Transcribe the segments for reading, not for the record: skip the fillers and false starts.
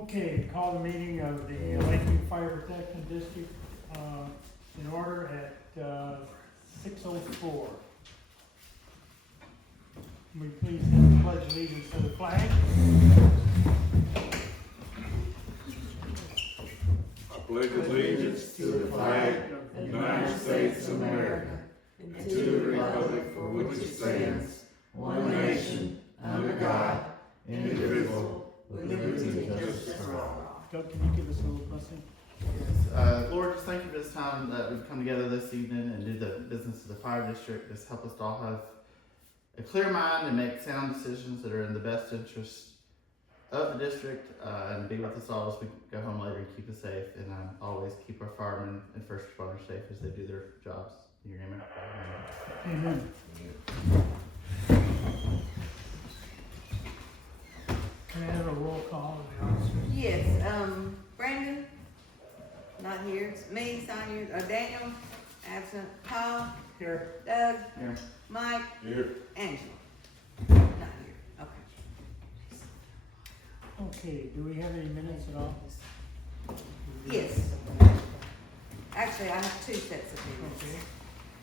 Okay, call the meeting of the Lakeview Fire Protection District in order at 6:04. We please have the pledge allegiance to the flag. I pledge allegiance to the flag of the United States of America and to the republic for which it stands, one nation, under God, indivisible, with liberty and justice for all. Doug, can you give us a little blessing? Lord, just thank you for this time that we've come together this evening and do the business of the fire district. Just help us to all have a clear mind and make sound decisions that are in the best interest of the district, and be with us all as we go home later and keep us safe, and always keep our firemen and first responders safe as they do their jobs. In your name, Amen. Can I have a roll call of the officers? Yes, Brandon, not here, it's me, Sonia, Daniel, absent, Paul, Here. Doug, Here. Mike, Here. Angela, not here, okay. Okay, do we have any minutes at all? Yes, actually, I have two sets of minutes. Okay.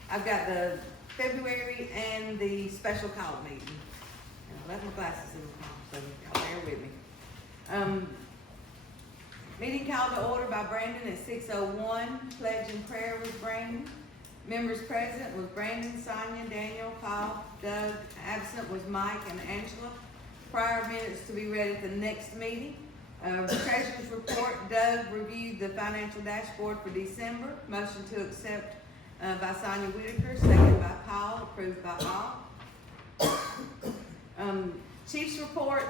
I've got the February and the special call meeting. And I left my glasses in the car, so y'all bear with me. Meeting called to order by Brandon at 6:01. Pledge and prayer was Brandon. Members present was Brandon, Sonia, Daniel, Paul, Doug. Absent was Mike and Angela. Prior minutes to be read at the next meeting. Treasurer's report, Doug reviewed the financial dashboard for December. Motion to accept by Sonia Whitaker, second by Paul, approved by all. Chief's report,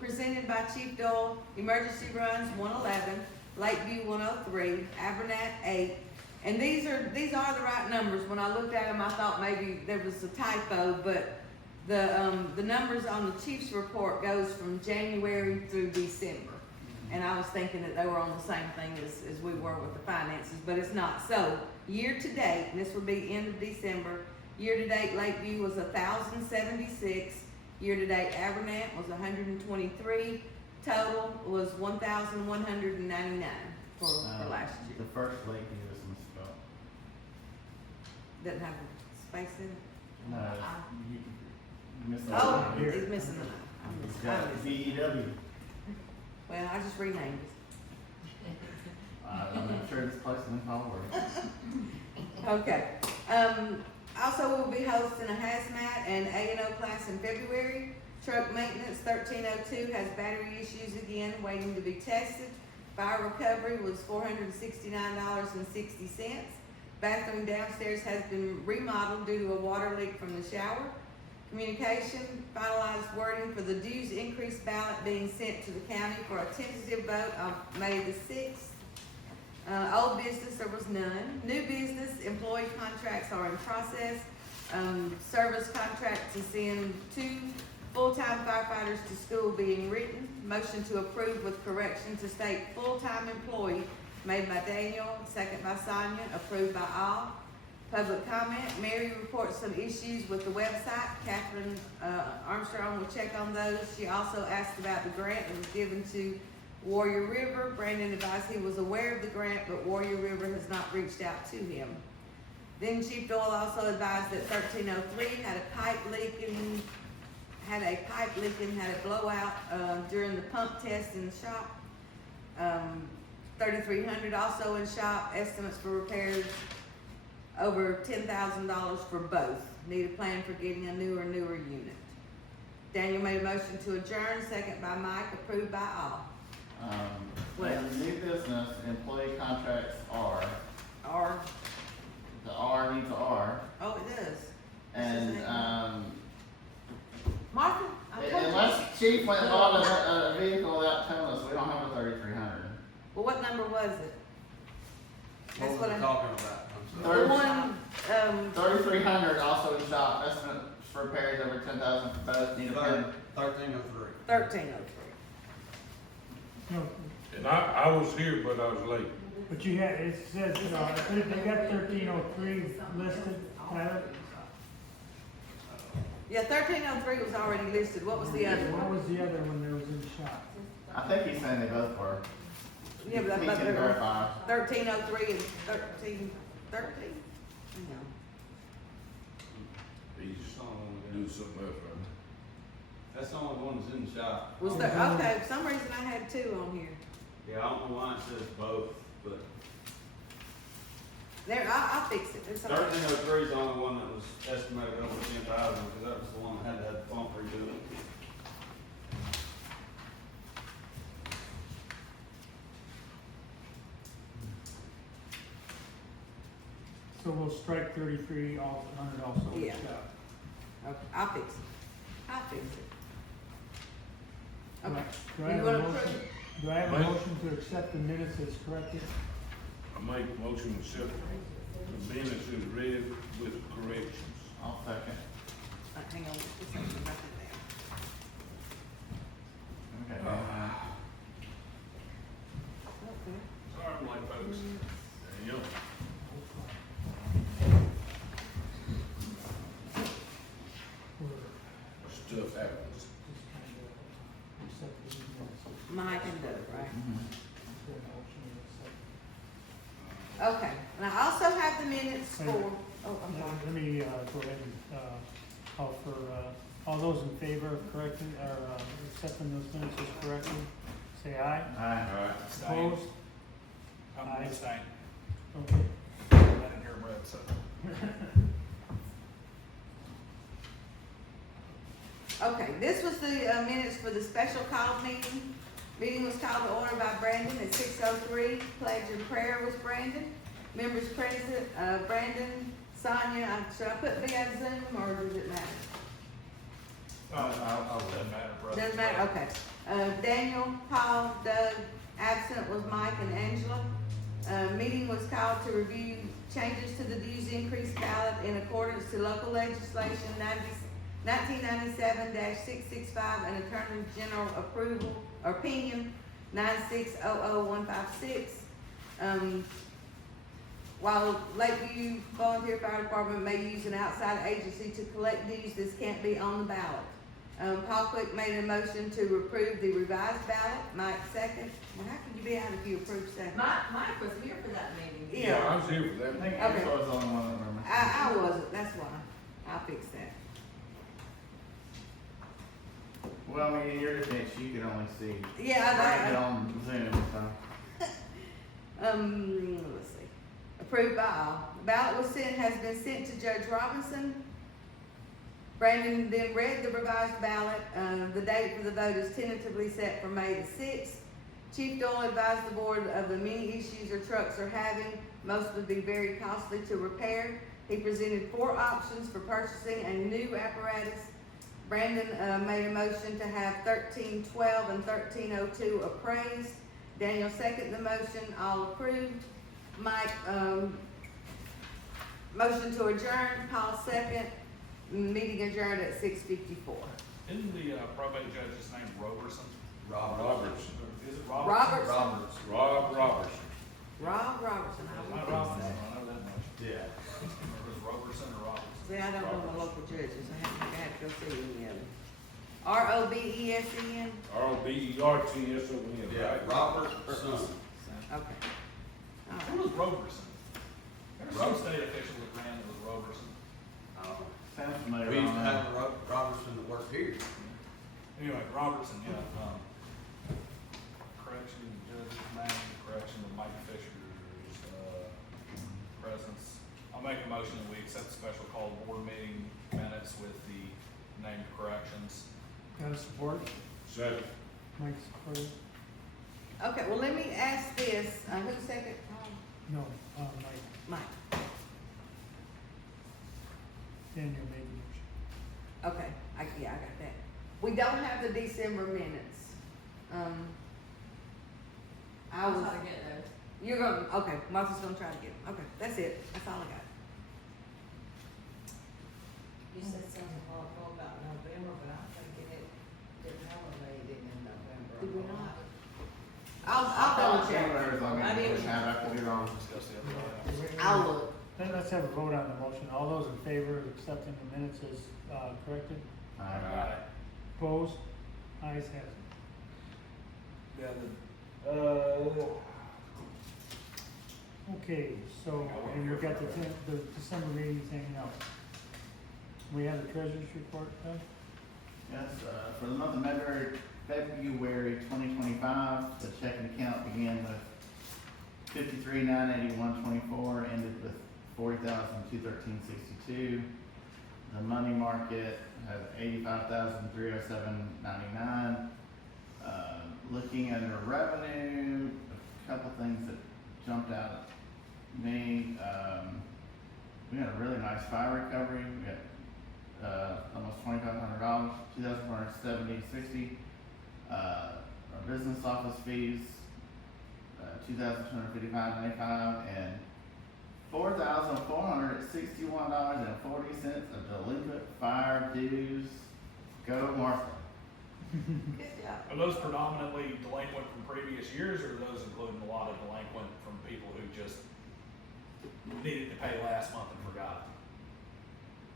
presented by Chief Dole. Emergency runs 111, Lakeview 103, Abernat 8. And these are the right numbers. When I looked at them, I thought maybe there was a typo, but the numbers on the Chief's report goes from January through December. And I was thinking that they were on the same thing as we were with the finances, but it's not. So, year to date, and this would be end of December, year to date Lakeview was 1,076. Year to date Abernat was 123. Total was 1,199 for last year. The first Lakeview is misspelled. Doesn't have a space in it. No, you missed Oh, that. Here. he's missing the It's line. got VEW. Well, I just renamed it. I'm sure this place in the call word. Okay. Also, we'll be hosting a hazmat and A&O class in February. Truck maintenance 1302 has battery issues again, waiting to be tested. Fire recovery was $469.60. Bathroom downstairs has been remodeled due to a water leak from the shower. Communication, finalized wording for the dues increase ballot being sent to the county for a tentative vote on May the 6th. Old business, there was none. New business, employee contracts are in process. Service contract to send 2 full-time firefighters to school being written. Motion to approve with correction to state full-time employee made by Daniel, second by Sonia, approved by all. Public comment, Mary reports some issues with the website. Catherine Armstrong will check on those. She also asked about the grant that was given to Warrior River. Brandon advised he was aware of the grant, but Warrior River has not reached out to him. Then Chief Doyle also advised that 1303 had a pipe leaking, had a blowout during the pump test in the shop. 3300 also in shop. Estimates for repairs over $10,000 for both. Need a plan for getting a newer unit. Daniel made a motion to adjourn, second by Mike, approved by all. And new business, employee contracts are, Or, the R needs a R, oh, it does. and, Martha, I told you. unless Chief went and bought a vehicle without telling us, we don't have a 3300. Well, what number was it? That's what I, talking about? I'm the sorry. one, 3300 also in shop, estimate for repairs over 10,000 for both, need a plan. 1303. 1303. No, And I was here, but I was late. but you had, it says, they got 1303 listed, Tyler. Yeah, 1303 was already listed. What was the other What one? was the other one that was in the shop? I think he's saying they both were. Yeah, but He but can they're verify. 1303 and 1313. No. He's do something else, right? That's the only one that's in the shop. Was there, okay, for some reason I had two on here. Yeah, I don't know why it says both, but There, I'll fix it. It's all right. 1303 is the only one that was estimated over 10,000, because that was the one that had to have the pump rebuilt. So we'll strike 33 off, 100 also. Yeah. Okay, I'll fix it. I'll fix it. Okay. Do I You have a wanna motion? approve? Do I have a Mike? motion to accept the minutes as corrected? I make a motion to accept the minutes as read with corrections. I'll second. Hang on, just a second, write it down. Okay. Okay. Sorry, I'm late, folks. There you go. Stuff happens. Mike and Doug, right? Mhm. Okay, and I also have the minutes for, oh, I'm sorry. Let me, go ahead and, call for, all those in favor of correcting, or, accepting those minutes as corrected, say aye. Aye. Opposed? I'm Aye. abstaining. Okay. I didn't hear Brett, so. Okay, this was the minutes for the special call meeting. Meeting was called to order by Brandon at 6:03. Pledge and prayer was Brandon. Members present, Brandon, Sonia, should I put me on Zoom or does it matter? Doesn't matter, Brett. Doesn't matter, okay. Daniel, Paul, Doug, absent was Mike and Angela. Meeting was called to review changes to the dues increase ballot in accordance to local legislation 1997-665 and Attorney General approval, or opinion 9600156. While Lakeview Volunteer Fire Department may use an outside agency to collect dues, this can't be on the ballot. Paul Quick made a motion to approve the revised ballot. Mike second. Well, how can you be out if you approve second? Mike was here for that meeting. Yeah, I was here for I that. think Okay. Angela was the only one that remembers. I wasn't, that's why. I'll fix that. Well, I mean, in your defense, you can only see Yeah, Brandon I on Zoom, so. let's see. Approved by all. The ballot has been sent to Judge Robinson. Brandon then read the revised ballot. The date for the vote is tentatively set for May the 6th. Chief Doyle advised the board of the many issues our trucks are having. Most would be very costly to repair. He presented 4 options for purchasing a new apparatus. Brandon made a motion to have 1312 and 1302 appraised. Daniel seconded the motion, all approved. Mike, motion to adjourn, Paul second, meeting adjourned at 6:54. Isn't the probate judge's name Roberson? Robertson. Is it Robertson. Rob Robertson. Rob Robertson, I Not will fix Robinson, that. I know that much. Yeah. It was Roberson or Robertson. See, I don't know my local judges, I have to go see any of them. Robesen, Robertson, right? Robert Son. okay. All Who right. was Roberson? There was some state official that ran that was Roberson. Sounds familiar. We used to on have a Robertson that worked here. Anyway, Robertson, yeah. Correction, judge's name, correction of Mike Fisher's, presence. I'll make a motion that we accept the special call board meeting minutes with the named corrections. Got a support? Second. Mike supported? Okay, well, let me ask this, who second? No, Mike. Mike. Daniel made the motion. Okay, I got that. We don't have the December minutes. I I'll was, try to get those. you're gonna, okay, Martha's gonna try to get them. Okay, that's it. That's all I got. You said something about November, but I think it didn't have a meeting in November. Did we not? I'll double check. January's on I me, didn't- which I could be wrong. Discuss the other item. I'll look. Let's have a vote on the motion. All those in favor of accepting the minutes as, corrected? Aye. Opposed? Ayes have it. Yeah, Okay, so, and we've got the December meetings hanging out. We have the treasurer's report, Doug? Yes, for the month of February 2025, the checking account began with 53,981.24, ended with 40,213.62. The money market has 85,307.99. Looking at our revenue, a couple things that jumped out at me. We had a really nice fire recovery. We got almost $2,500, 2,470.60. Our business office fees, 2,255.95, and $4,461.40 of delinquent fire dues. Go Martha. Good job. Are those predominantly delinquent from previous years, or are those including a lot of delinquent from people who just needed to pay last month and forgot?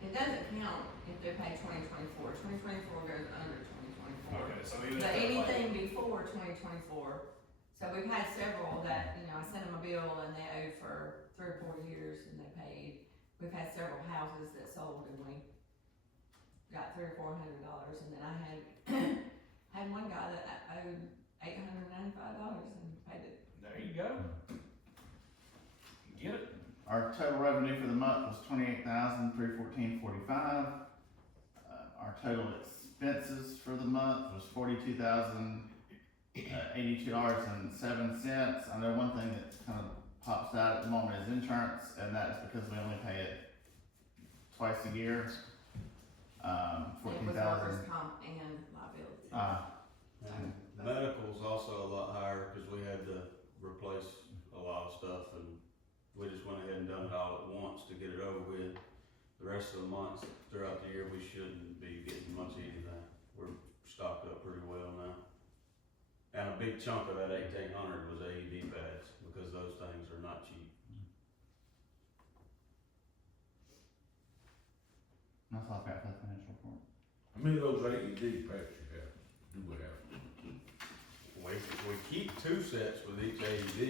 It doesn't count if they pay 2024. 2024 goes under 2024. Okay, so even if But they're late- anything before 2024, so we've had several that, I sent them a bill and they owed for 3 or 4 years and they paid. We've had several houses that sold and we got $300 or $400, and then I had, had one guy that owed $895 and paid it. There you go. Get it? Our total revenue for the month was $28,314.45. Our total expenses for the month was $42,082.07. I know one thing that kind of pops out at the moment is insurance, and that's because we only pay it twice a year. And with $14,000. workers' comp and liability. And medical's also a lot higher, cause we had to replace a lot of stuff, and we just went ahead and done it all at once to get it over with. The rest of the months throughout the year, we shouldn't be getting much anything. We're stocked up pretty well now. And a big chunk of that 1,800 was AED pads, because those things are not cheap. That's all I've got for the financial report. How many of those AED packs you have? Do we have? We keep 2 sets with each AED,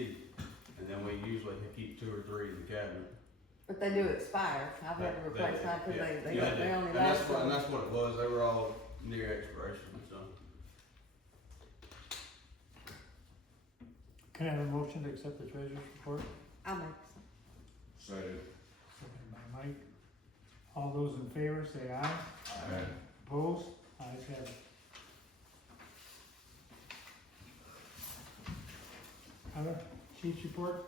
and then we usually keep 2 or 3 in the cabinet. But they do expire. I've had to replace mine because they only And last. that's what it was, they were all near expiration, so. Can I have a motion to accept the treasurer's report? I'll make some. Second. Seconded by Mike. All those in favor, say aye. Aye. Opposed? Ayes have it. Heather, chief's report?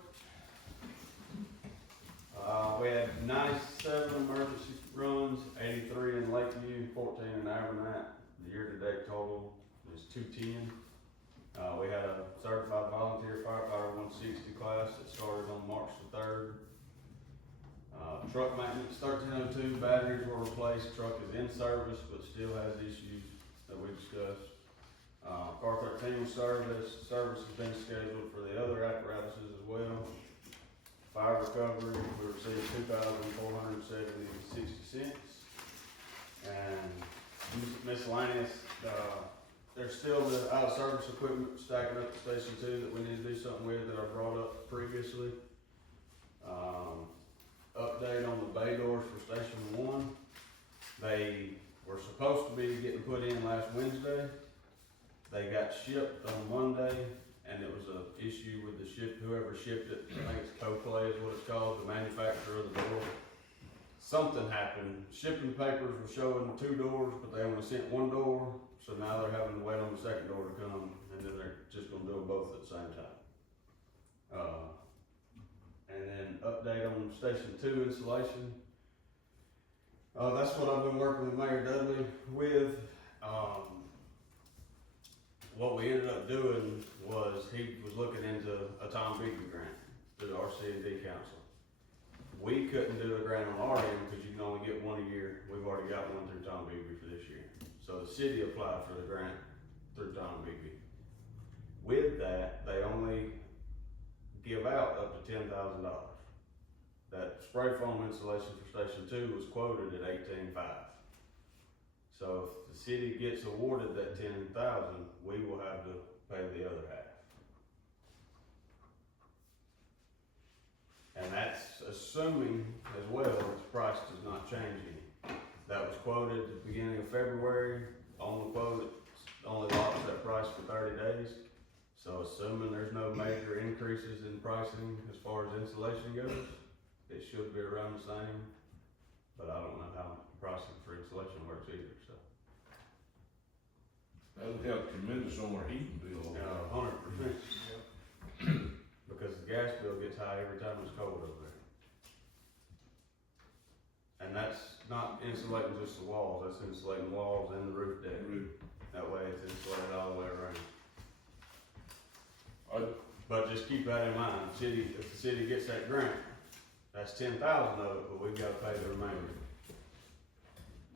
We had 97 emergency runs, 83 in Lakeview, 14 in Abernathy. The year-to-date total is 210. We had a certified volunteer firefighter 160 class that started on March the 3rd. Truck maintenance, 1302 batteries were replaced. Truck is in service, but still has issues that we discussed. Car 13 was serviced. Service has been scheduled for the other apparatuses as well. Fire recovery, we received $2,470.60. And miscellaneous, there's still the out of service equipment stacking up at Station 2 that we need to do something with that I brought up previously. Update on the bay doors for Station 1. They were supposed to be getting put in last Wednesday. They got shipped on Monday, and it was an issue with the whoever shipped it. I think it's Coplay is what it's called, the manufacturer of the door. Something happened. Shipping papers were showing 2 doors, but they only sent 1 door. So now they're having to wait on the second door to come, and then they're just gonna do them both at the same time. And then update on Station 2 installation. That's what I've been working with Mayor Dudley with. What we ended up doing was he was looking into a Tom Bigby grant through the RC&D Council. We couldn't do a grant on our end because you can only get 1 a year. We've already got one through Tom Bigby for this year. So the city applied for the grant through Tom Bigby. With that, they only give out up to $10,000. That spray foam installation for Station 2 was quoted at $18,500. So if the city gets awarded that $10,000, we will have to pay the other half. assuming as well that the price does not change any. That was quoted at the beginning of February, on the quote, it only locks that price for 30 days. So assuming there's no major increases in pricing as far as insulation goes, it should be around the same. But I don't know how pricing for insulation works either, so. That would help tremendous on our heating bill. 100%. Because the gas bill gets high every time it's cold over there. And that's not insulating just the walls, that's insulating walls and the roof deck. That way it's insulated all the way around. But just keep that in mind, if the city gets that grant, that's 10,000 of it, but we've gotta pay the remainder.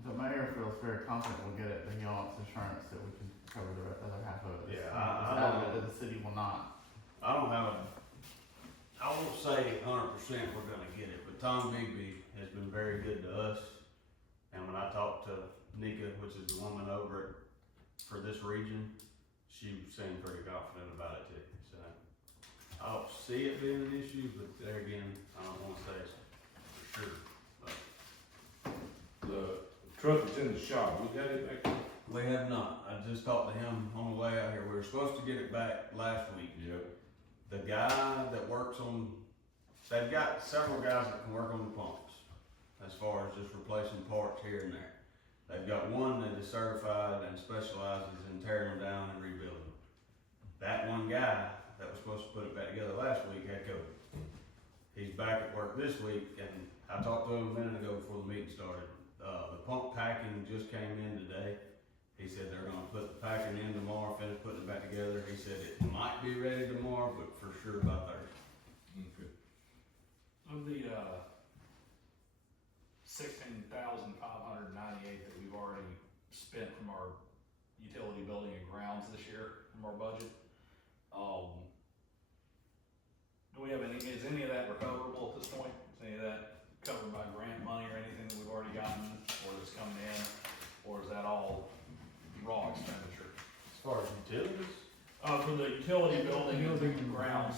The mayor feels very confident we'll get it, but he wants assurance that we can cover the other half of it. Yeah, It's I adamant don't- that the city will not. I don't have I won't say 100% we're gonna get it, but Tom Bigby has been very good to us. And when I talked to Nika, which is the woman over it for this region, she seemed pretty confident about it too. So I don't see it being an issue, but there again, I don't wanna say it's for sure. But The truck is in the shop, we got it back there? we have not. I just talked to him on the way out here. We were supposed to get it back last week. Yep. The guy that works on, they've got several guys that can work on the pumps, as far as just replacing parts here and there. They've got one that is certified and specializes in tearing them down and rebuilding them. That one guy that was supposed to put it back together last week had COVID. He's back at work this week, and I talked to him a minute ago before the meeting started. The pump packing just came in today. He said they're gonna put the packing in tomorrow, finish putting it back together. He said it might be ready tomorrow, but for sure by Thursday. Okay. Of the, 16,598 that we've already spent from our utility building and grounds this year from our budget, do we have is any of that recoverable at this point? Is any of that covered by grant money or anything that we've already gotten, or that's coming in, or is that all raw expenditure? As far as utilities, For the utility building and grounds,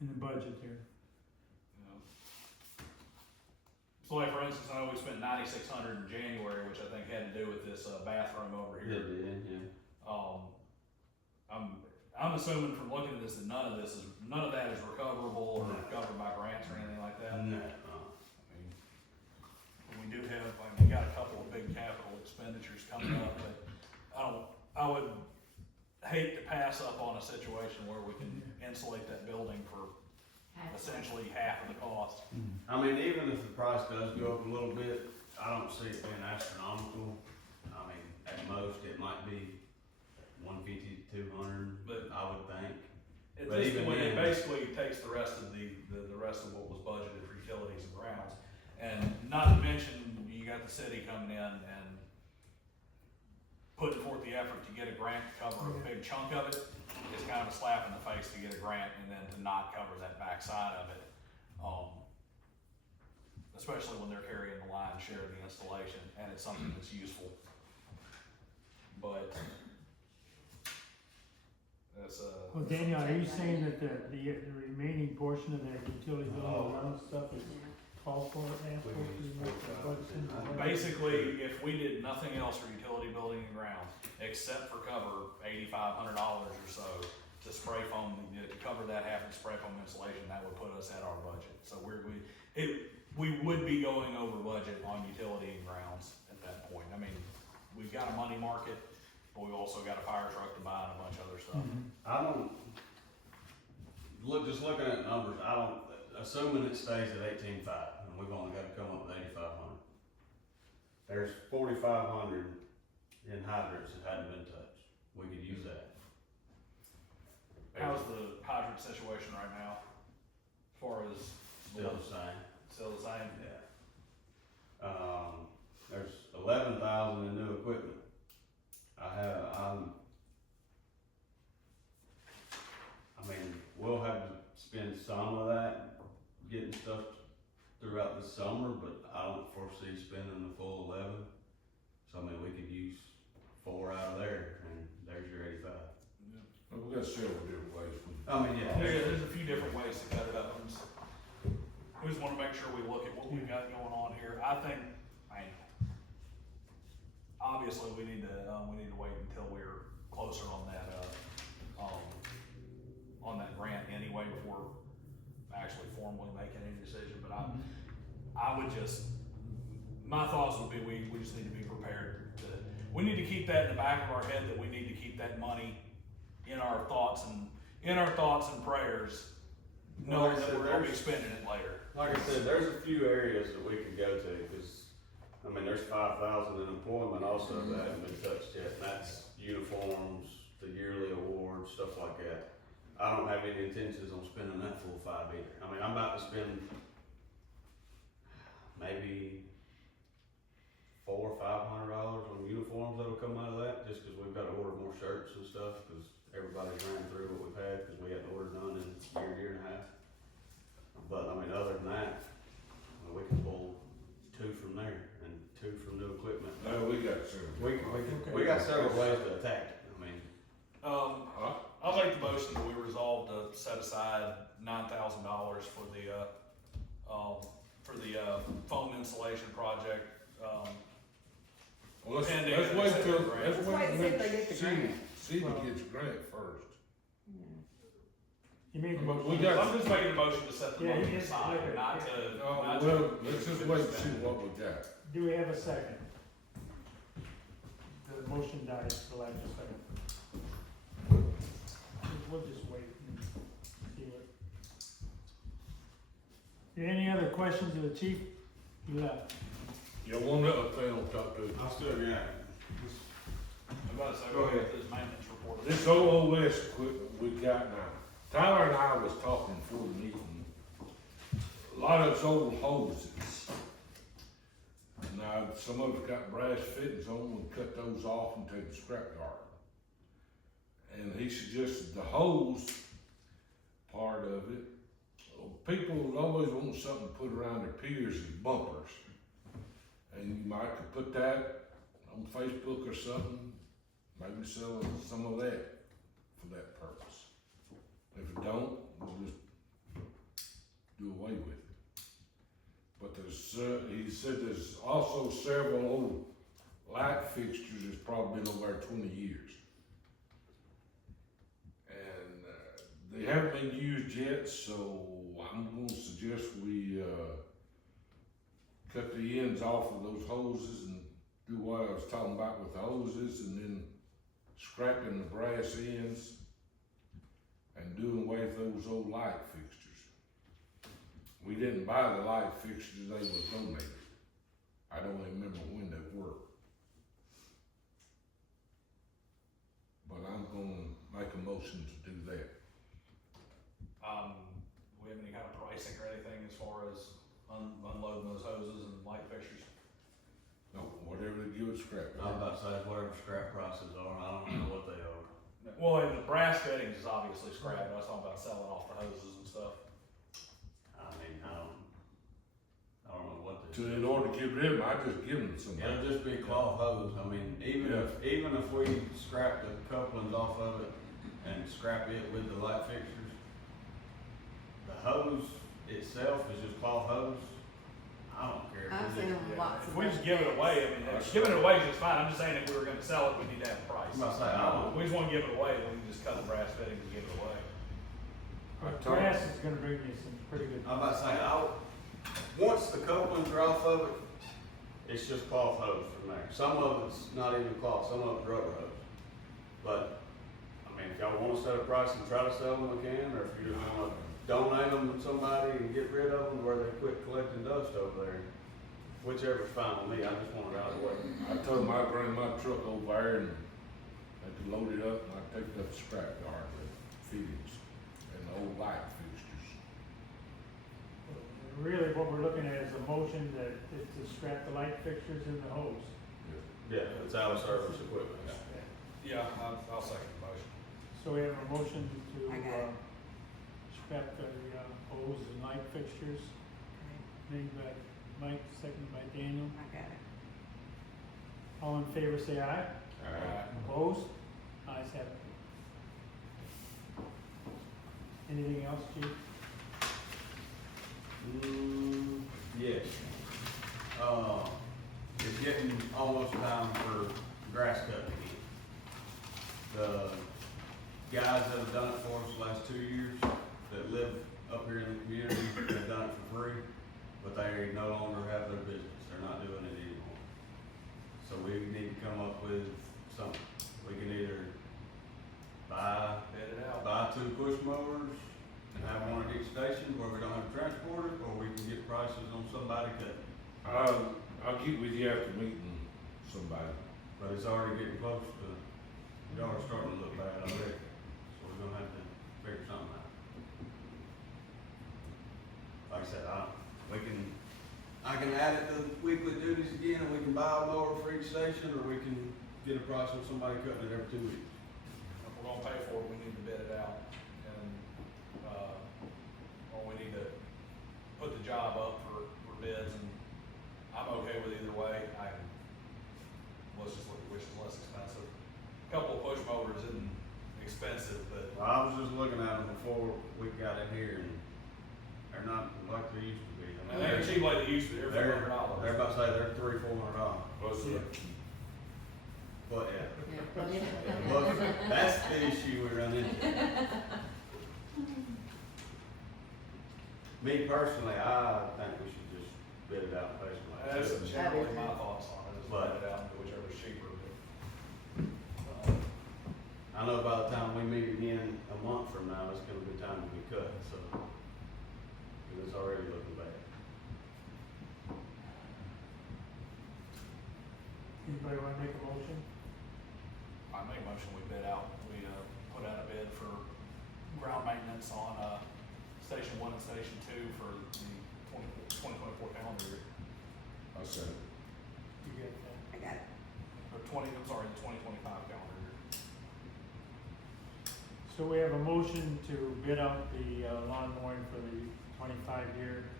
In the budget there. you know. So like, for instance, I know we spent 9,600 in January, which I think had to do with this bathroom over it here. did, yeah. I'm assuming from looking at this that none of that is recoverable or covered by grants or anything like that. No, I mean, we do have, we got a couple of big capital expenditures coming up, but I would hate to pass up on a situation where we can insulate that building for essentially half of the cost. I mean, even if the price does go up a little bit, I don't see it being astronomical. I mean, at most, it might be 150 to 200, But I would think. at But this even point, it then- basically takes the rest of the rest of what was budgeted for utilities and grounds. And not to mention, you got the city coming in and putting forth the effort to get a grant to cover a big chunk of it. It's kind of a slap in the face to get a grant and then to not cover that backside of it. Especially when they're carrying the lion's share of the installation and it's something that's useful. But that's Well, Daniel, are you saying that the remaining portion of that utility bill and stuff is called for, asked for? basically, if we did nothing else for utility building and grounds, except for cover $8,500 or so to spray foam, to cover that half of spray foam insulation, that would put us at our budget. So we would be going over budget on utility and grounds at that point. I mean, we've got a money market, but we've also got a fire truck to buy and a bunch of other stuff. I don't, just looking at numbers, assuming it stays at 18.5, and we've only got to come up with 8,500. There's 4,500 in hydrants that hadn't been touched. We could use that. How's the hydrant situation right now? As far as Still the same. still the same? Yeah. There's 11,000 in new equipment. I mean, we'll have to spend some of that getting stuff throughout the summer, but I don't foresee spending the full 11. So I mean, we could use 4 out of there, and there's your 85. Well, we got several different ways. I mean, yeah. There's a few different ways to cut it up. just wanna make sure we look at what we've got going on here. I think, obviously, we need to wait until we're closer on that grant anyway, before actually formally making any decision, but I would just, my thoughts would be, we just need to be prepared we need to keep that in the back of our head, that we need to keep that money in our thoughts and prayers, knowing that we're gonna be spending it later. Like I said, there's a few areas that we could go to, cause, I mean, there's 5,000 in employment also that haven't been touched yet, and that's uniforms, the yearly awards, stuff like that. I don't have any intentions on spending that full 5 either. I mean, I'm about to spend maybe $400 or $500 on uniforms that'll come out of that, just cause we've gotta order more shirts and stuff, cause everybody's ran through what we've had, cause we hadn't ordered none in a year and a half. But, I mean, other than that, we can pull 2 from there and 2 from new equipment. No, we got several. We got several ways to attack it, I mean. I'll make the motion that we resolve to set aside $9,000 for the phone installation project. Well, let's Pending wait accepting till, the grant. let's Let's wait and see wait if they get the grant. see if he gets grant first. You made the But motion. we got- I'm just making a motion to set the Yeah, money you just- aside, okay, not yeah. to. Oh, not to- well, let's just wait and see what we got. Do we have a second? The motion dies till after second. We'll just wait and see what. Any other questions of the chief? You left. Yeah, one other thing I'll talk to. I'll still, yeah. I'm about to say, Go ahead. this maintenance report. This OOS equipment we got now, Tyler and I was talking before the meeting. A lot of it's old hoses. Now, some of it's got brass fittings on them, we cut those off and take the scrap yard. And he suggested the hose part of it, people always want something to put around their piers as bumpers. And you might could put that on Facebook or something, maybe sell some of that for that purpose. If it don't, we'll just do away with it. But there's, he said there's also several old light fixtures that's probably been over there 20 years. And they haven't been used yet, so I'm gonna suggest we, cut the ends off of those hoses and do what I was talking about with the hoses, and then scrapping the brass ends and doing away with those old light fixtures. We didn't buy the light fixtures, they were donated. I don't even remember when they were. But I'm gonna make a motion to do that. Do we have any kind of pricing or anything as far as unloading those hoses and light fixtures? No, whatever they give us scrap. I'm about to say whatever scrap prices are, I don't know what they are. Well, and the brass fittings is obviously scrap, but I was talking about selling off the hoses and stuff. I mean, I don't know what they. So in order to get rid of them, I just give them some. It'll just be cloth hose, I mean, even if we scrap the couplings off of it and scrap it with the light fixtures, the hose itself is just cloth hose, I don't care. I've seen them lots If of we just times. give it away, I mean, giving it away is just fine, I'm just saying if we were gonna sell it, we need to have a price. I'm about to say, I don't. If we just wanna give it away, we can just cut the brass fittings and give it away. Grass is gonna bring you some pretty good. I'm about to say, once the couplings are off of it, it's just cloth hose from there. Some of it's not even cloth, some of it's rubber hose. But, I mean, if y'all wanna set a price and try to sell them, we can, or if you just wanna donate them to somebody and get rid of them where they quit collecting dust over there, whichever's fine with me, I just want it out of the way. I told them I'd bring my truck over there and they could load it up and I'd take it up to scrap yard, the fittings and the old light fixtures. Really, what we're looking at is a motion that is to scrap the light fixtures and the hose. Yeah, it's out of service equipment. Yeah, I'll second the motion. So we have a motion to, I got it. scrap the, hose and light fixtures, made by Mike, seconded by Daniel. I got it. All in favor, say aye. Opposed? Ayes have it. Anything else, chief? the guys that have done it for us the last 2 years, that live up here in the community, have done it for free, but they no longer have their business, they're not doing it anymore. So we need to come up with something. We can either buy Bid it out. 2 push mowers and have one at each station where we don't have to transport it, or we can get prices on somebody cutting. I'll get with you after meeting somebody. But it's already getting close to, y'all are starting to look bad already, so we're gonna have to figure something out. Like I said, I can add it to weekly duties again, and we can buy a mower for each station, or we can get a price on somebody cutting it every 2 weeks. If we're gonna pay for it, we need to bid it out, and, or we need to put the job up for bids, and I'm okay with either way. Let's just look at which is less expensive. Couple of push mowers isn't expensive, but Well, I was just looking at them before we got in here, and they're not like they used to be. I mean, they're cheap like they used to, they're They're $400. about to say they're $300-400. What's the, But yeah, look, that's the issue we run into. Me personally, I think we should just bid it out and pay somebody. That's to do it. generally my thoughts on it, is let it out and do whichever's cheaper. I know by the time we meet again a month from now, it's gonna be time to be cut, so it's already looking bad. Anybody wanna make a motion? I make a motion, we bid out, we, put out a bid for ground maintenance on, Station 1 and Station 2 for the 2024 calendar year, I'll say, You get that? I got it. or the 2025 calendar year. So we have a motion to bid out the lawn mowing for the 25 year,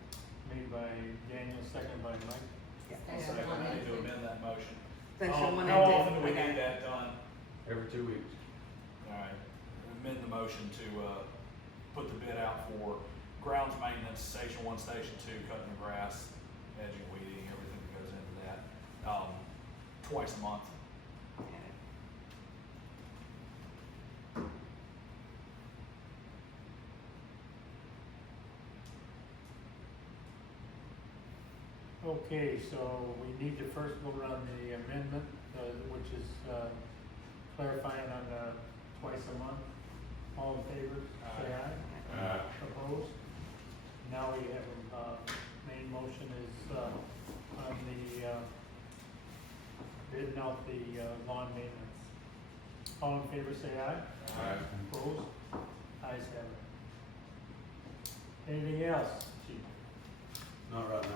made by Daniel, second by Mike. Second, I need to amend that motion. Section 1 and 2. How often do we I got need it. that done? Every 2 weeks. Alright, amend the motion to, put the bid out for grounds maintenance, Station 1, Station 2, cutting the grass, edging, weeding, everything that goes into that, twice a month. Got it. Okay, so we need to first vote on the amendment, which is clarifying on twice a month. All in favor, say aye. Opposed? Now we have, main motion is on the bidding out the lawn maintenance. All in favor, say aye. Opposed? Ayes have it. Anything else, chief? Not right now.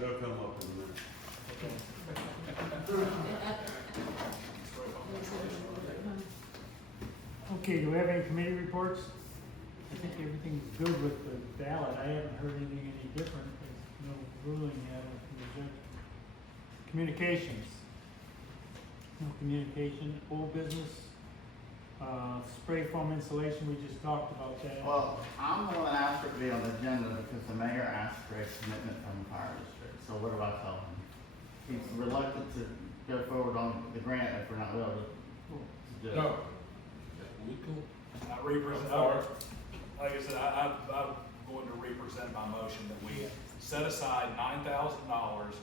They'll come up in a minute. Okay. Okay, do we have any committee reports? I think everything's good with the ballot. I haven't heard anything any different. There's no ruling yet from the judge. Communications. No communication, old business, spray foam insulation, we just talked about that. Well, I'm the one that asked for it to be on the agenda because the mayor asked for a commitment from the fire district. So what do I tell him? He's reluctant to go forward on the grant if we're not able to do it. no. We can, I represent, like I said, I'm going to represent my motion that we set aside $9,000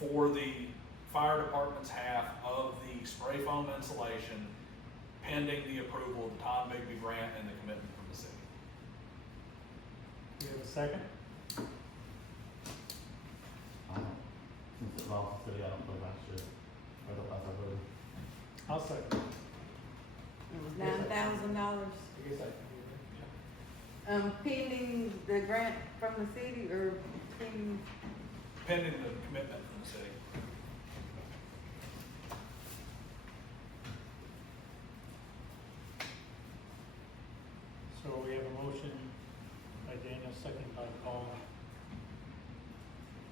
for the fire department's half of the spray foam insulation pending the approval of the Tom Bigby grant and the commitment from the city. Do you have a second? Since it lost the city, I don't believe I should. Otherwise I would. I'll second. It was $9,000. I guess I can do that. Pending the grant from the city or pending, Pending the commitment from the city. So we have a motion by Daniel, second by Paul,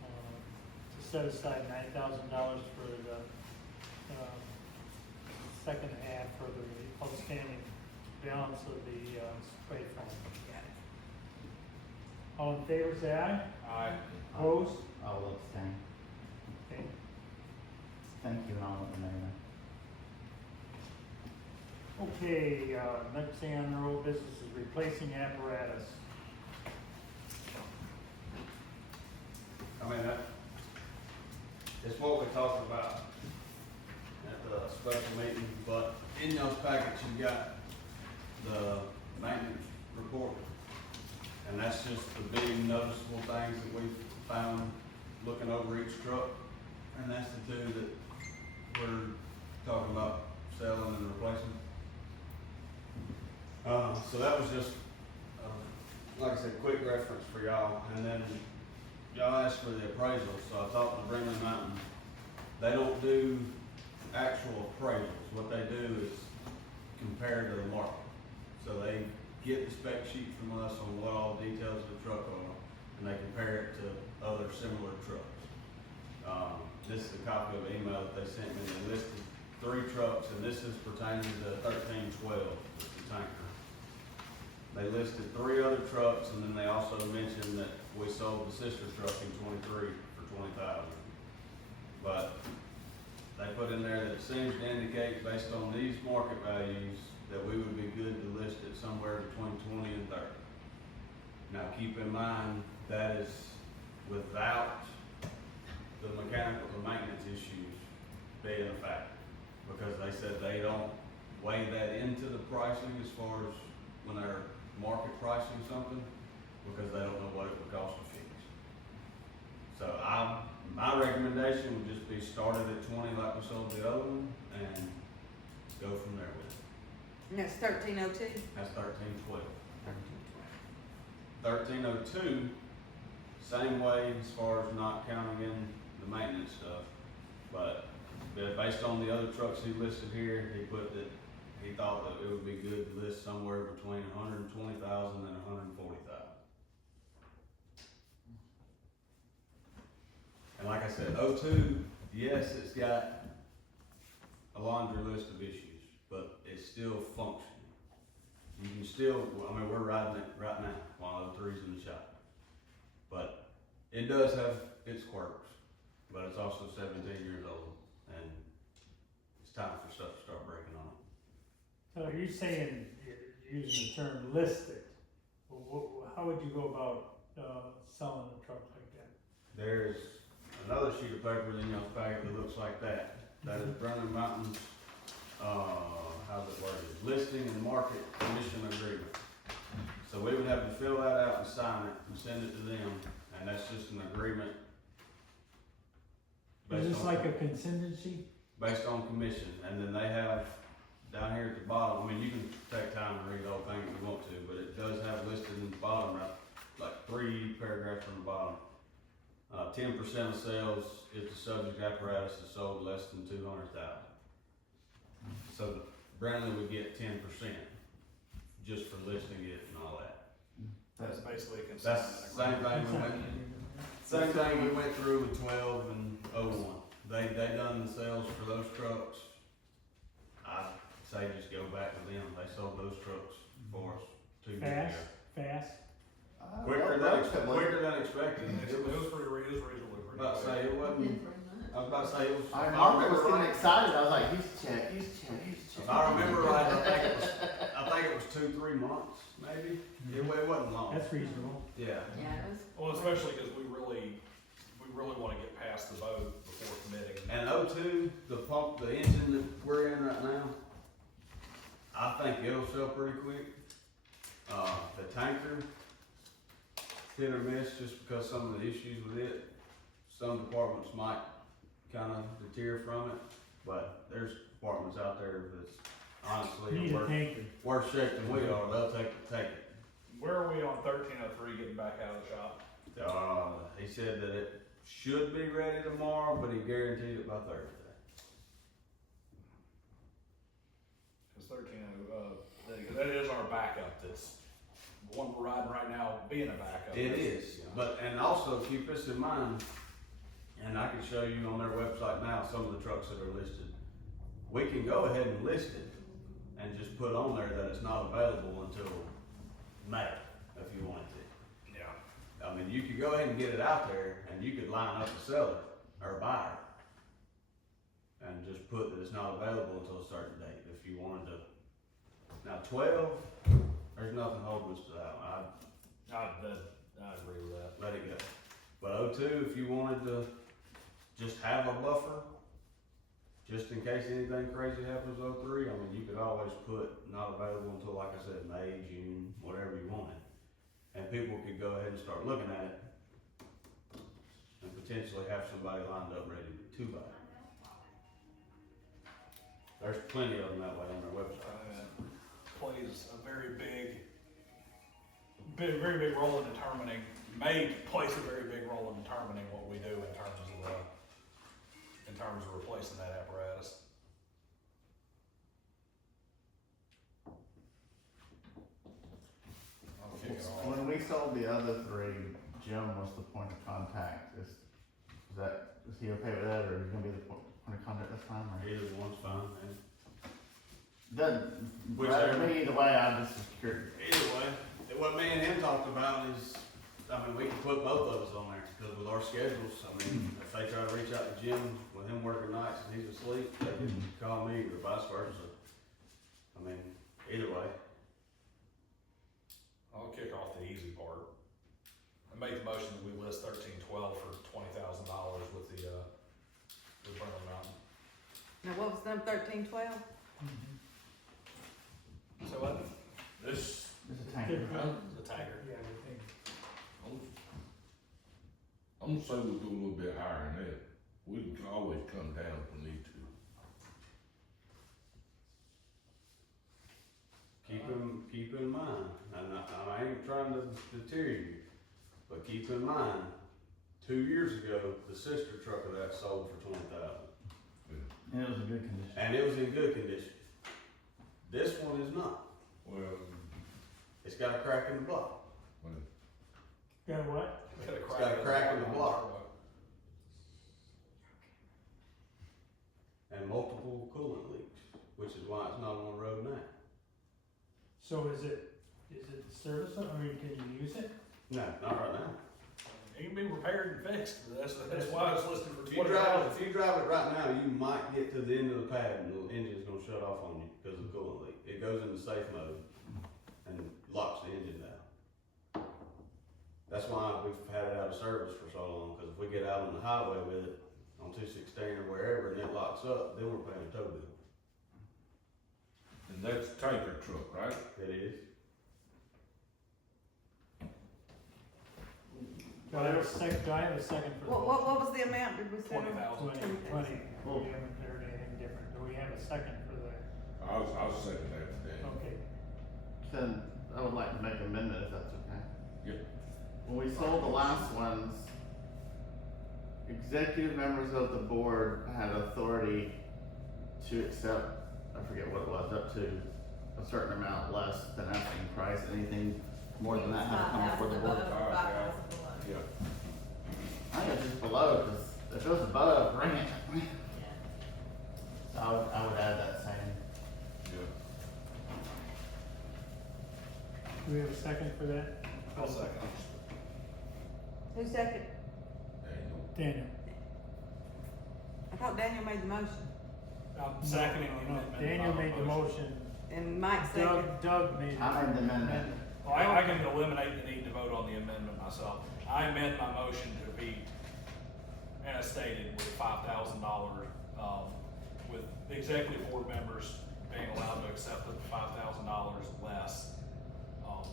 to set aside $9,000 for the, second half for the outstanding balance of the, spray foam. got it. All in favor, say aye. Aye. Opposed? I will abstain. Okay. Thank you, and I'll let the mayor know. Okay, next thing on the old business is replacing apparatus. I mean, it's what we talked about at the special meeting, but in those packets, you got the maintenance report. And that's just the big noticeable things that we found looking over each truck. And that's the two that we're talking about selling and replacing. So that was just, like I said, quick reference for y'all. And then y'all asked for the appraisal, so I talked to Brindley Mountain. They don't do actual appraisals. What they do is compare to the market. So they get the spec sheet from us on what all the details of the truck are, and they compare it to other similar trucks. This is a copy of the email that they sent me. They listed 3 trucks, and this is pertaining to 1312, which is the tanker. They listed 3 other trucks, and then they also mentioned that we sold the sister truck in '23 for $20,000. But they put in there that it seems to indicate, based on these market values, that we would be good to list it somewhere between 20 and 30. Now keep in mind, that is without the mechanical and maintenance issues being a factor. Because they said they don't weigh that into the pricing as far as when they're market pricing something, because they don't know what it would cost to fix. So my recommendation would just be started at 20 like we sold the other one, and go from there with it. And that's 1302. That's 1312. 1302, same way as far as not counting in the maintenance stuff, but based on the other trucks he listed here, he put that he thought that it would be good to list somewhere between 120,000 and 140,000. And like I said, 02, yes, it's got a laundry list of issues, but it's still functioning. You can still, I mean, we're riding it right now while 03's in the shop. But it does have its quirks, but it's also 17 years old, and it's time for stuff to start breaking on it. So you're saying, you're using the term listed. How would you go about selling a truck like that? There's another sheet of paper in your packet that looks like that. That is Brindley Mountain's, how's it worded? Listing and market commission agreement. So we would have to fill that out and sign it and send it to them, and that's just an agreement. Is this based on- like a contingency? Based on commission, and then they have, down here at the bottom, I mean, you can take time and read the whole thing if you want to, but it does have listed in the bottom, right, like 3 paragraphs from the bottom. 10% of sales if the subject apparatus is sold less than 200,000. So Brandley would get 10% just for listing it and all that. That's basically a consignment. That's the same thing we went through with 12 and 01. They done the sales for those trucks. I say just go back to them. They sold those trucks for us 2 years ago. Fast? Quicker than expected. It was reasonably pretty. About to say it wasn't. I was about to say it was. I Margaret was getting excited. I was like, use check. If I remember right, I think it was 2-3 months, maybe. It wasn't long. That's reasonable. Yeah. Yeah, it was. Well, especially because we really wanna get past the vote before committing. And 02, the pump, the engine that we're in right now, I think it'll sell pretty quick. The tanker, hit or miss just because some of the issues with it. Some departments might kind of deter from it, but there's departments out there that's honestly Need a tanker. worse shape than we are. They'll take it. Where are we on 1303 getting back out of the shop? He said that it should be ready tomorrow, but he guaranteed it by Thursday. Cause that is our backup, that's the one we're riding right now being a backup. It is, but, and also keep this in mind, and I can show you on their website now some of the trucks that are listed. We can go ahead and list it and just put on there that it's not available until May, if you wanted to. Yeah. I mean, you could go ahead and get it out there and you could line up a seller or a buyer and just put that it's not available until a certain date if you wanted to Now 12, there's nothing holding us to that one. I agree with that. Let it go. But 02, if you wanted to just have a buffer, just in case anything crazy happens 03, I mean, you could always put not available until, like I said, May, June, whatever you wanted. And people could go ahead and start looking at it and potentially have somebody lined up ready to buy it. There's plenty of them that way on their website. Plays a very big role in determining, plays a very big role in determining what we do in terms of replacing that apparatus. I'll kick it off. When we sold the other three, Jim was the point of contact. Is he okay with that, or is he gonna be the point of contact this time? Or? Either one's fine, man. Doesn't Whichever. matter to me either way. I'm just curious. Either way, what me and him talked about is, I mean, we can put both of us on there, because with our schedules, I mean, if they try to reach out to Jim with him working nights and he's asleep, they can call me or vice versa. I mean, either way. I'll kick off the easy part. I make the motion that we list 1312 for $20,000 with Burner Mountain. Now, what was number 1312? So what? This, It's a tanker. The Tiger. Yeah, I think. I'm gonna say we'll go a little bit higher than that. We can always come down if we need to. Keep in mind, and I ain't trying to deter you, but keep in mind, 2 years ago, the sister truck of that sold for $20,000. And it was in good condition. And it was in good condition. This one is not. Well, It's got a crack in the block. Got what? It's got a crack in the block. And multiple coolant leaks, which is why it's not on the road now. So is it serviceable? I mean, can you use it? No, not right now. It can be repaired and fixed. That's why it's listed for If you drive it right now, you might get to the end of the pad and the engine's gonna shut off on you because of the coolant leak. It goes into safe mode and locks the engine down. That's why we've had it out of service for so long, because if we get out on the highway with it, on 216 or wherever, and it locks up, then we're paying a tow bill. and that's a tanker truck, right? It is. Do I have a second for the What was the amount, did we say? 20,000. 20? We haven't heard anything different. Do we have a second for that? I'll second that today. Okay. Then I would like to make an amendment if that's okay. Yeah. When we sold the last ones, executive members of the board had authority to accept, I forget what it was, up to a certain amount less than asking price. Anything more than that had to come before the board. Yeah. I think it's just below, because if it was above, bring it. So I would add that same. Yeah. Do we have a second for that? I'll second. Who seconded? Daniel. I thought Daniel made the motion, I'm seconding the No, amendment. Daniel made the motion. and Mike seconded. Doug made it. I made the amendment. Well, I can eliminate the need to vote on the amendment myself. I amend my motion to be, as stated, with $5,000, with the executive board members being allowed to accept the $5,000 less, on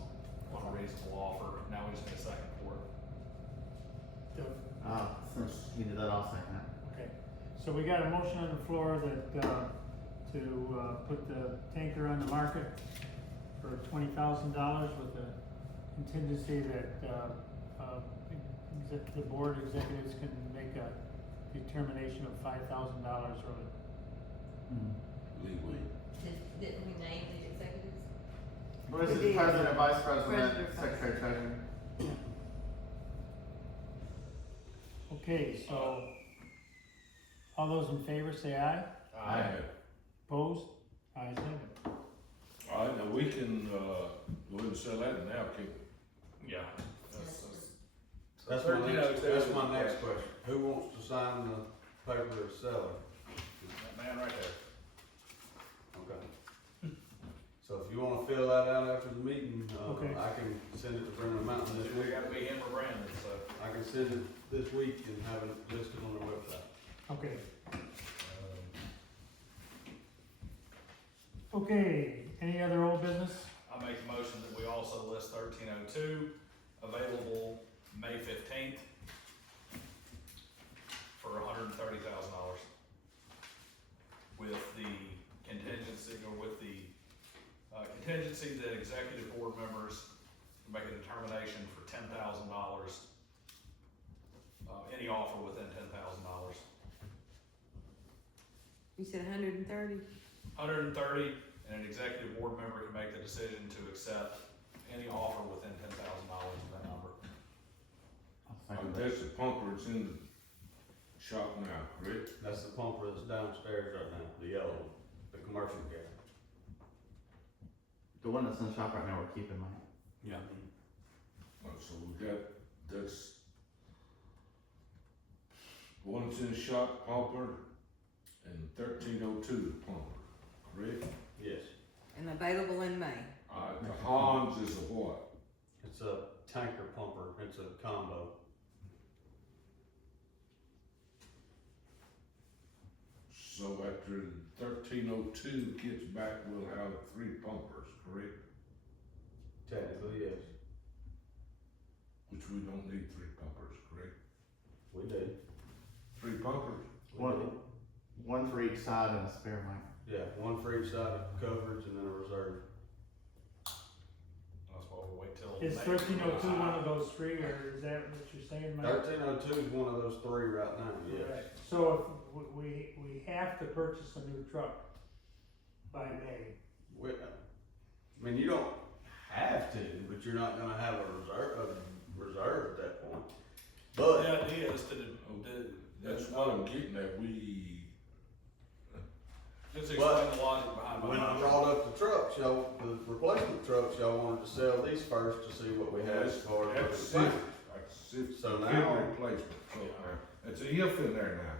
a reasonable offer. Now we just need a second for it. Doug. Since he did that, I'll second it. Okay. So we got a motion on the floor that, to put the tanker on the market for $20,000 with the contingency that, the board executives can make a determination of $5,000 or Legally. Didn't we name the executives? This We is did. president, vice president, President. secretary, treasurer. Okay, so all those in favor say aye. Aye. Opposed? Ayes have it. All right, now we can, go ahead and sell that now, can we? Yeah. That's my next question. Who wants to sign the paper as seller? That man right there. Okay. So if you you wanna fill that out after the meeting, Okay. I can send it to Brennan Mountain this We week. gotta be him or Brandon, so. I can send it this week and have it listed on their website. Okay. Okay, any other old business? I make a motion that we also list 1302, available May 15th for $130,000. With the contingency, or with the contingency that executive board members make a determination for $10,000. Any offer within $10,000. You said 130? 130, and an executive board member can make the decision to accept any offer within $10,000 of that number. That's the pumper that's in the shop now, correct? That's the pumper that's downstairs right now, the yellow one, the commercial guy. The one that's in the shop right now, we're keeping, Mike. Yeah. Oh, so we got, that's one that's in the shop pumper and 1302 pumper, correct? Yes, And available in May. The Hans is a what? it's a tanker pumper, it's a combo. So after 1302 gets back, we'll have 3 pumpers, correct? Technically, yes, Which we don't need 3 pumpers, correct? we do. 3 pumpers? We One, do. one for each side and a spare, Mike. Yeah, one for each side of coverage and then a reserve. That's why we'll wait till. Is May. 1302 one of those three, or is that what you're saying, Mike? 1302 is one of those 3 right now, yes. Right. So if we have to purchase a new truck by May. I mean, you don't have to, but you're not gonna have a reserve at that point. But, The idea is to, That's what I'm getting at, just explain the logic behind my when I motion. brought up the trucks, y'all, the replacement trucks, y'all wanted to sell these first to see what we had as far as. that's civic, like civic, So so now- replacement, so now, it's a if in there now.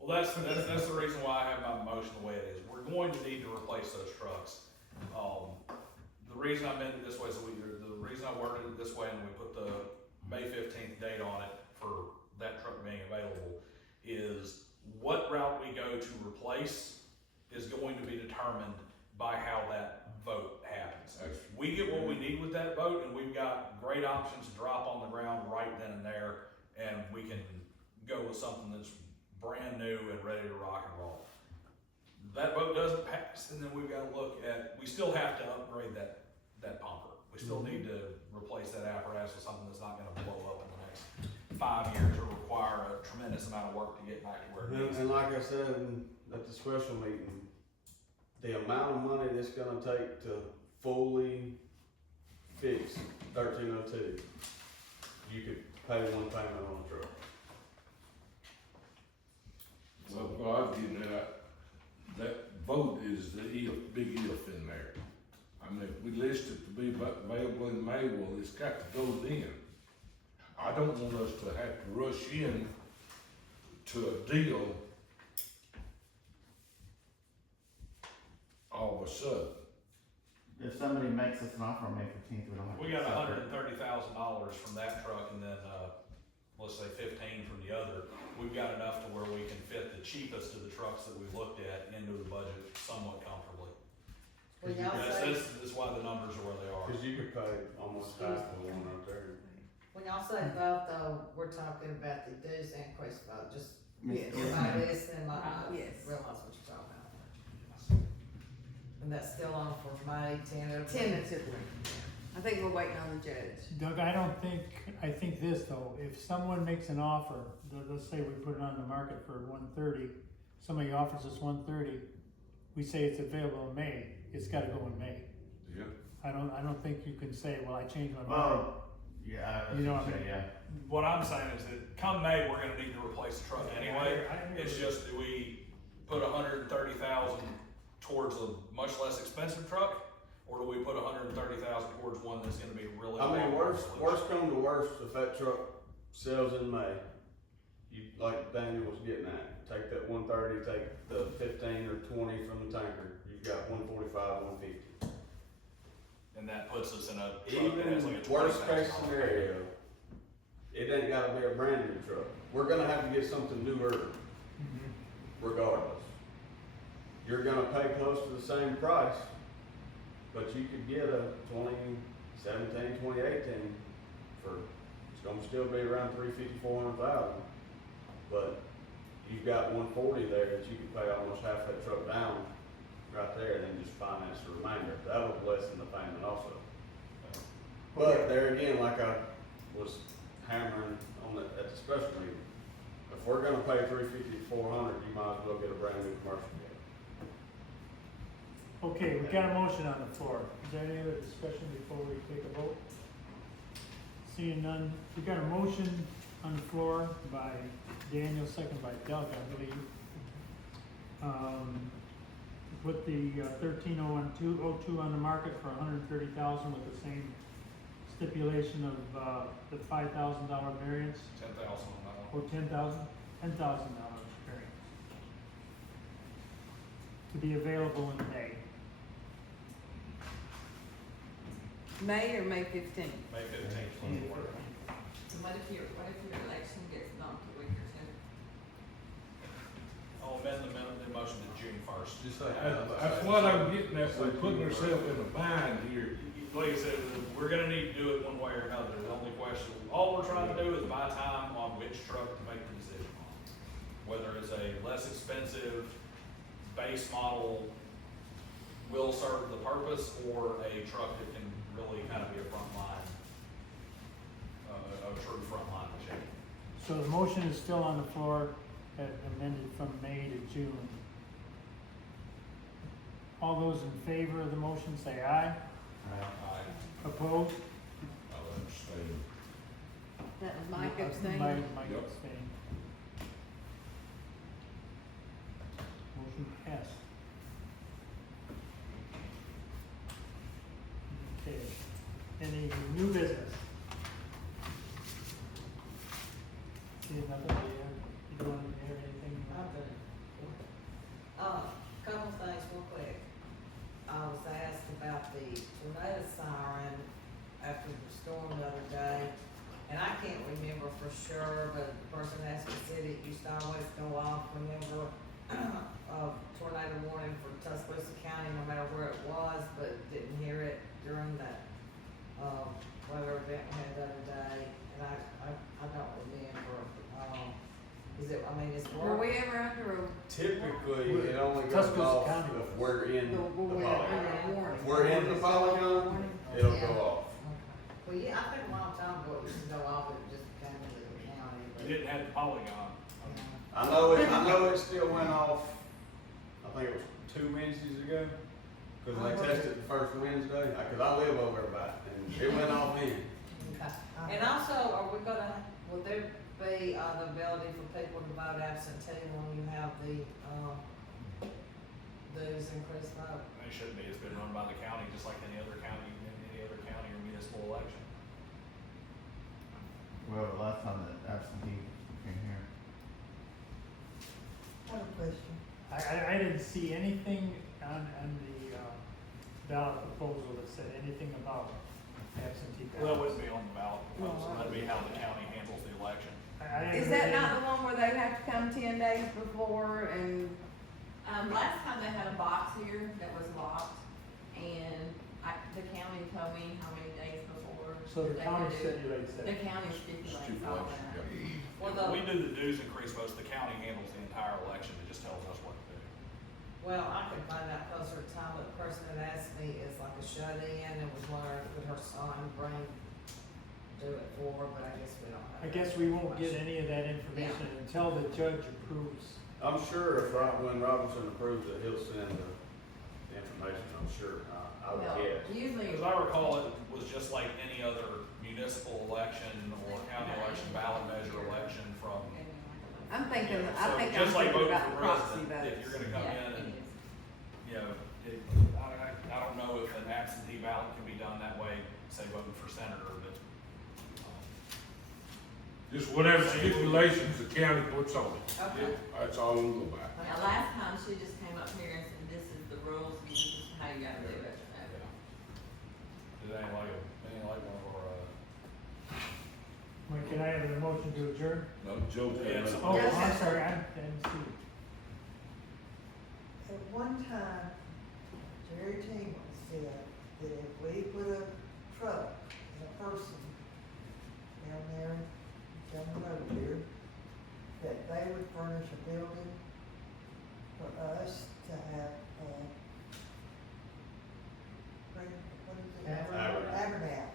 Well, that's the reason why I have my motion the way it is. We're going to need to replace those trucks. The reason I meant it this way, the reason I worded it this way and we put the May 15th date on it for that truck being available is what route we go to replace is going to be determined by how that vote happens. That's- We get what we need with that vote, and we've got great options to drop on the ground right then and there, and we can go with something that's brand new and ready to rock and roll. That vote doesn't pass, and then we've gotta look at, we still have to upgrade that pumper. We still need to replace that apparatus with something that's not gonna blow up in the next 5 years or require a tremendous amount of work to get back to where it needs to And be. like I said at the special meeting, the amount of money that's gonna take to fully fix 1302, you could pay one payment on a truck. So what I was getting at, that vote is the if, big if in there. I mean, if we list it to be available in May, well, it's got to go then. I don't want us to have to rush in to a deal all of a sudden. If somebody makes us an offer on May 15th, we don't have to. We got accept it. $130,000 from that truck and then, let's say 15 from the other. We've got enough to where we can fit the cheapest of the trucks that we've looked at into the budget somewhat comfortably. When y'all That's why the numbers are where they are. Cause you could pay almost half of the one right there. When y'all say vote though, we're talking about the dues increase vote, just Yes. everybody listening, like, Yes. realize what you're talking about. And that's still on for May 10th. Tentatively. I think we're waiting on the judge. Doug, I think this though, if someone makes an offer, let's say we put it on the market for 130, somebody offers us 130, we say it's available in May, it's gotta go in May. Yeah. I don't think you can say, well, I changed my mind. Well, yeah, You know what I mean? yeah. What I'm saying is that come May, we're gonna need to replace the truck anyway. I agree It's with just, do we put 130,000 towards a much less expensive truck? Or do we put 130,000 towards one that's gonna be really? I mean, long worst solution? come to worst, if that truck sells in May, you, like Daniel was getting at, take that 130, take the 15 or 20 from the tanker, you've got 145, 150. And that puts us in a truck that has like a Even worst case $20,000 scenario, it ain't gotta be a brand new truck. We're gonna have to get something newer regardless. You're gonna pay close to the same price, but you could get a 2017, 2018 for, it's gonna still be around 350, 400,000. But you've got 140 there that you could pay almost half that truck down right there and then just finance the remainder. That would lessen the payment also. But there again, like I was hammering on the, at the special meeting, if we're gonna pay 350 to 400, you might as well get a brand new commercial vehicle. Okay, we got a motion on the floor. Is there any other discussion before we take a vote? Seeing none, we got a motion on the floor by Daniel, second by Doug, I believe. Put the 13012 on the market for $130,000 with the same stipulation of the $5,000 variance, 10,000 on that one. or $10,000 variance. To be available in May. May or May 15th? May 15th. So what if your election gets bumped a week or two? I'll amend the motion to June 1st. Just like, That's what I'm getting at, we're putting ourselves in a bind here. Like I said, we're gonna need to do it one way or another. The only question, all we're trying to do is buy time on which truck to make the decision on. Whether it's a less expensive base model will serve the purpose, or a truck that can really kind of be a frontline, a true frontline machine. So the motion is still on the floor, amended from May to June. All those in favor of the motion say aye. Opposed? I'll abstain. That was Mike abstaining. Mike Yep. abstained. Motion passed. Okay, any new business? See nothing there, you don't want to hear anything? Couple things real quick. I was asked about the tornado siren after the storm the other day, and I can't remember for sure, but the person asked me said it used to always go off whenever tornado warning for Tuscaloosa County, no matter where it was, but didn't hear it during that weather event we had the other day, and I don't remember. Is it, I mean, it's Were working. we ever under a, typically, it only goes Tuscaloosa off County. if we're in the were we polygon. under a warning? If we're in the polygon, it'll go off. Well, yeah, I think a long time ago it used to go off, it just came into the county, We but. didn't have the polygon. I know it still went off, I think it was 2 Wednesdays ago, cause they tested the first Wednesday, cause I live over there by it, and it went off then. Okay. And also, are we gonna, will there be, the ability for people to vote absentee when you have the, those increased vote? It shouldn't be, it's been run by the county, just like any other county or municipal election. Well, the last time that absentee came here. I have a question. I didn't see anything on the ballot proposal that said anything about absentee Well, that ballots. wouldn't be on the ballot proposal, that'd be how the county handles the election. I didn't Is hear that any- not the one where they have to come 10 days before and, Last time they had a box here that was locked, and the county told me how many days before. So the they county could do it. stipulates that. The county stipulates all that. Well, We the, do the dues increase votes, the county handles the entire election, it just tells us what to do. well, I could find out closer to time, but the person that asked me is like a shut-in and was wondering could her son do it for her, but I guess we don't have. I guess we won't get any of that information until the judge approves. I'm sure when Robinson approves it, he'll send the information, I'm sure, I would Well, guess. usually. As I recall, it was just like any other municipal election or county election, ballot measure election from. I'm thinking, So I think I'm just like thinking voting about for proxy president, if votes. you're gonna come Yeah, in it and, is. you know, I don't know if an absentee ballot can be done that way, say voting for senator, but, Just whatever stipulations the county puts on it, Okay. that's all we'll go by. Now, last time she just came up here and said, this is the rules, and this is how you gotta do it. yeah. So, Yeah. I don't know. Just It ain't like one of our, Wait, can I have a motion to adjourn? No, Joe, Yes. Oh, Yes. I'm sorry, I didn't see it. At one time, Jerry Tingle said that if we put a truck and a person down there, down the road here, that they would furnish a building for us to have, what is it? Abernathy. Abernathy,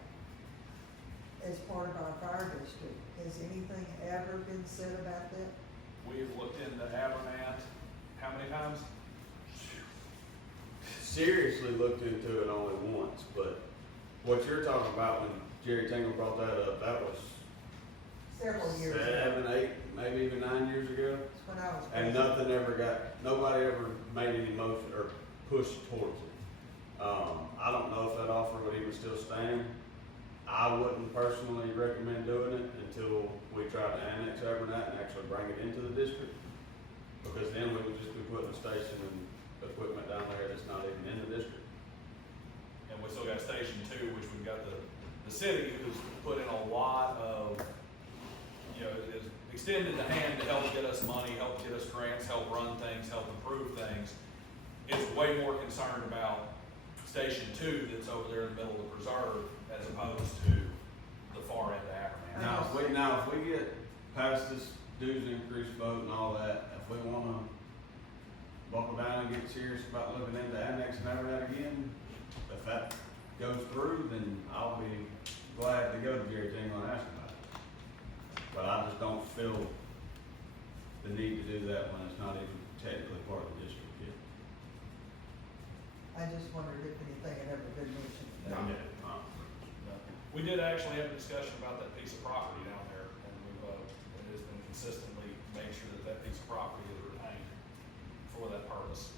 as part of our fire district. Has anything ever been said about that? we've looked into Abernat, how many times? Seriously looked into it only once, but what you're talking about when Jerry Tingle brought that up, that was Several years ago. 7, 8, maybe even 9 years ago. That's when I was. And nothing ever nobody ever made any motion or pushed towards it. I don't know if that offer would even still stand. I wouldn't personally recommend doing it until we try to annex Abernathy and actually bring it into the district. Because then we would just be putting a station and equipment down there that's not even in the district. And we still got Station 2, which we've got the city who's put in a lot of, is extended the hand to help get us money, help get us grants, help run things, help improve things. It's way more concerned about Station 2 that's over there in the middle of the preserve as opposed to the far end of Abernathy. Now, if we get past this dues increase vote and all that, if we wanna buckle down and get serious about looking into annexing Abernathy again, if that goes through, then I'll be glad to go to Jerry Tingle and ask about it. But I just don't feel the need to do that when it's not even technically part of the district yet. I just wondered if anything had ever been mentioned. No. We did actually have a discussion about that piece of property down there, and it has been consistently made sure that that piece of property is retained for that purpose.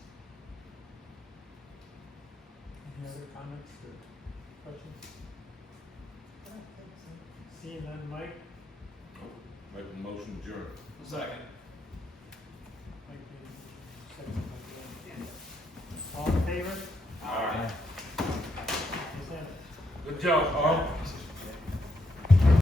Any other comments or questions? I don't think so. Seeing none, Mike? make a motion adjourn. Second. Mike did. Second by Glenn. All in favor? All right. Is that? Good job, Carl.